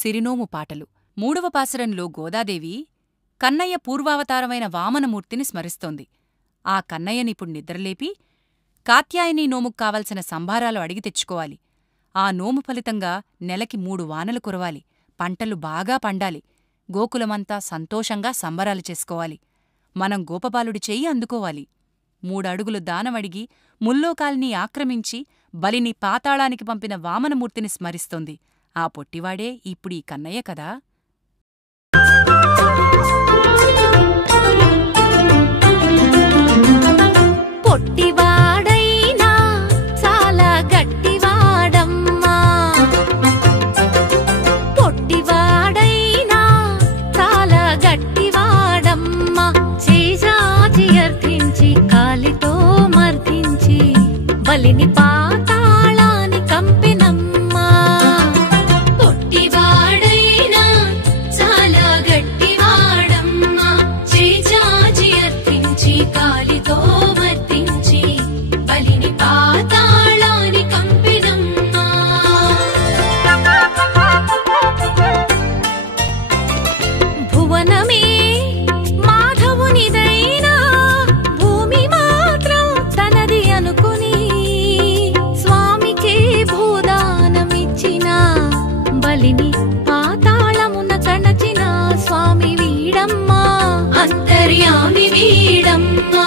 సిరినోము పాటలు. 3వ పాసురంలో గోదాదేవి కన్నయ్య పూర్వావతారమైన వామనమూర్తిని స్మరిస్తోంది. ఆ కన్నయ్యనిప్పుడు నిద్రలేపి కాత్యాయనీ నోముకు కావలసిన సంభారాలు అడిగి తెచ్చుకోవాలి. ఆ నోము ఫలితంగా నెలకి 3 వానలు కురవాలి, పంటలు బాగా పండాలి, గోకులమంతా సంతోషంగా సంబరాలు చేసుకోవాలి. మనం గోపబాలుడి చెయ్యి అందుకోవాలి. 3 అడుగులు దానమడిగి ముల్లోకాల్ని ఆక్రమించి బలిని పాతాళానికి పంపిన వామనమూర్తిని స్మరిస్తోంది. ఆ పొట్టివాడే ఇప్పుడీ కన్నయ్య కదా. పొట్టివాడైనా చాలా గట్టివాడమ్మా, పొట్టివాడైనా చాలా గట్టివాడమ్మా, చేజాచి అర్థించి కాలితో మర్దించి బలిని పాతాళాని కంపెనమ్మా. పొట్టివాడైనా చాలా గట్టివాడమ్మా, చేజాచి అర్థించి కాలితో మర్దించి బలిని పాతాళాని కంపెనమ్మా. భువనమే మాధవునిదైనా భూమి మాత్రం తనది అనుకుని స్వామికే భూదానమిచ్చిన బలిని పాతాళమున కణచిన స్వామి వీడమ్మా, అంతర్యామి వీడమ్మా.